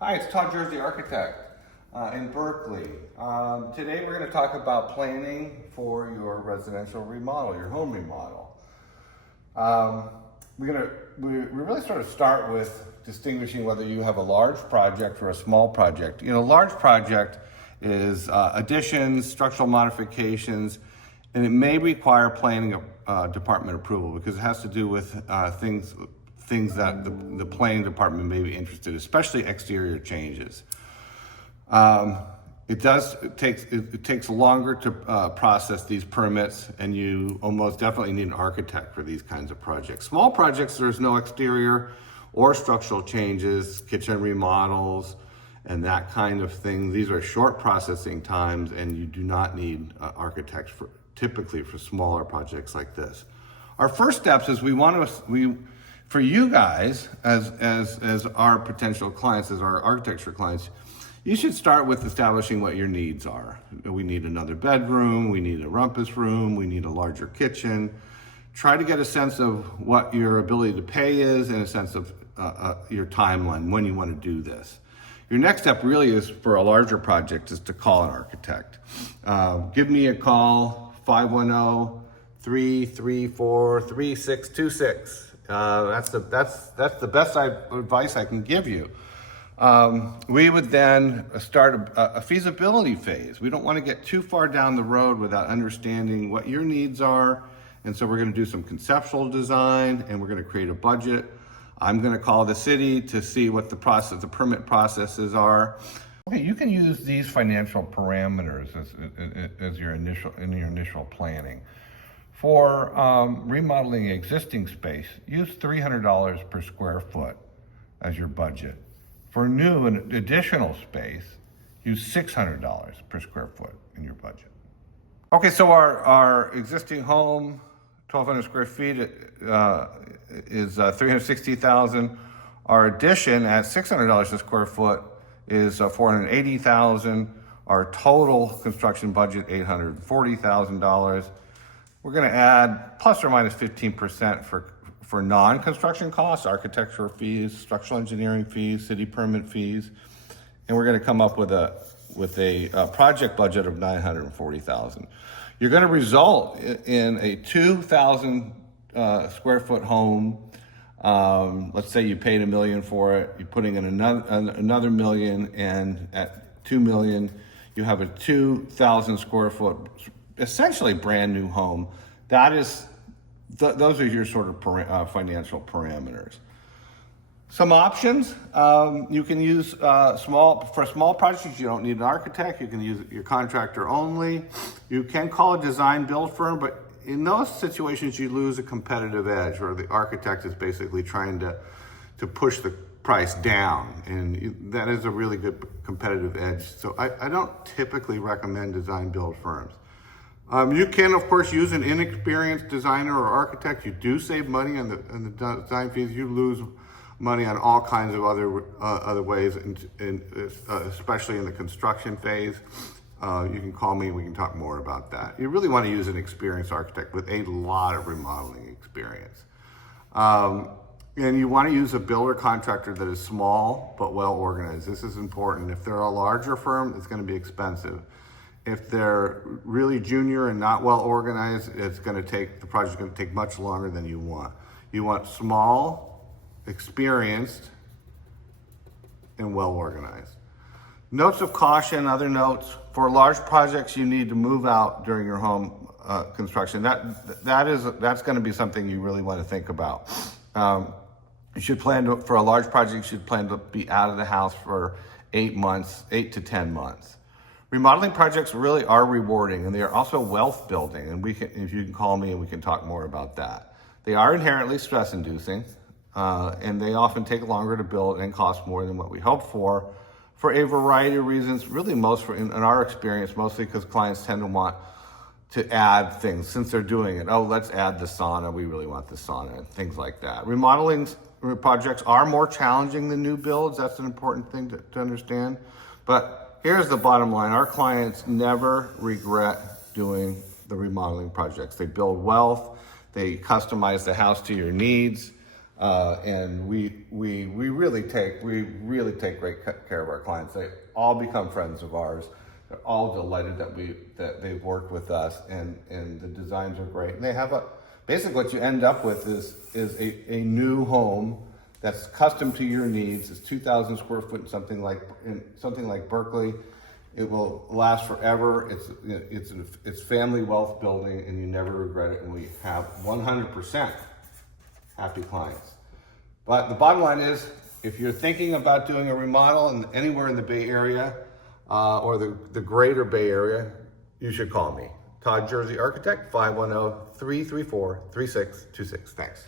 Hi, it's Todd, the architect in Berkeley. Today we're going to talk about planning for your residential remodel, your home remodel. We really sort of start with distinguishing whether you have a large project or a small project. You know, large project is additions, structural modifications, and it may require planning department approval because it has to do with things that the planning department may be interested in, especially exterior changes. It takes longer to process these permits, and you almost definitely need an architect for these kinds of projects. Small projects, there's no exterior or structural changes, kitchen remodels, and that kind of thing. These are short processing times, and you do not need architects typically for smaller projects like this. Our first steps is for you guys, as our potential clients, as our architecture clients, you should start with establishing what your needs are. We need another bedroom, we need a rumpus room, we need a larger kitchen. Try to get a sense of what your ability to pay is and a sense of your timeline, when you want to do this. Your next step really is, for a larger project, is to call an architect. Give me a call, 510-334-3626. That's the best advice I can give you. We would then start a feasibility phase. We don't want to get too far down the road without understanding what your needs are. And so we're going to do some conceptual design, and we're going to create a budget. I'm going to call the city to see what the permit processes are. Okay, you can use these financial parameters as your initial planning. For remodeling existing space, use $300 per square foot as your budget. For new and additional space, use $600 per square foot in your budget. Okay, so our existing home, 1,200 square feet, is $360,000. Our addition at $600 a square foot is $480,000. Our total construction budget, $840,000. We're going to add plus or minus 15% for non-construction costs, architectural fees, structural engineering fees, city permit fees, and we're going to come up with a project budget of $940,000. You're going to result in a 2,000 square foot home. Let's say you paid $1 million for it. You're putting in another $1 million, and at $2 million, you have a 2,000 square foot, essentially brand new home. Those are your sort of financial parameters. Some options, you can use for small projects. You don't need an architect. You can use your contractor only. You can call a design build firm, but in those situations you lose a competitive edge, where the architect is basically trying to push the price down, and that is a really good competitive edge. So I don't typically recommend design build firms. You can, of course, use an inexperienced designer or architect. You do save money on the design fees. You lose money on all kinds of other ways, especially in the construction phase. You can call me. We can talk more about that. You really want to use an experienced architect with a lot of remodeling experience. And you want to use a builder contractor that is small but well organized. This is important. If they're a larger firm, it's going to be expensive. If they're really junior and not well organized, the project's going to take much longer than you want. You want small, experienced, and well organized. Notes of caution, other notes. For large projects, you need to move out during your home construction. That's going to be something you really want to think about. You should for a large project, you should plan to be out of the house for 8 to 10 months. Remodeling projects really are rewarding, and they are also wealth building, and if you can call me and we can talk more about that. They are inherently stress inducing, and they often take longer to build and cost more than what we hope for a variety of reasons. Really, in our experience, mostly because clients tend to want to add things since they're doing it. Oh, let's add the sauna. We really want the sauna, and things like that. Remodeling projects are more challenging than new builds. That's an important thing to understand. But here's the bottom line. Our clients never regret doing the remodeling projects. They build wealth. They customize the house to your needs. And we really take great care of our clients. They all become friends of ours. They're all delighted that they've worked with us, and the designs are great. And they have basically what you end up with is a new home that's custom to your needs. It's 2,000 square foot in something like Berkeley. It will last forever. It's family wealth building, and you never regret it. And we have 100% happy clients. But the bottom line is, if you're thinking about doing a remodel anywhere in the Bay Area or the greater Bay Area, you should call me. Todd Jersey Architect, 510-334-3626. Thanks.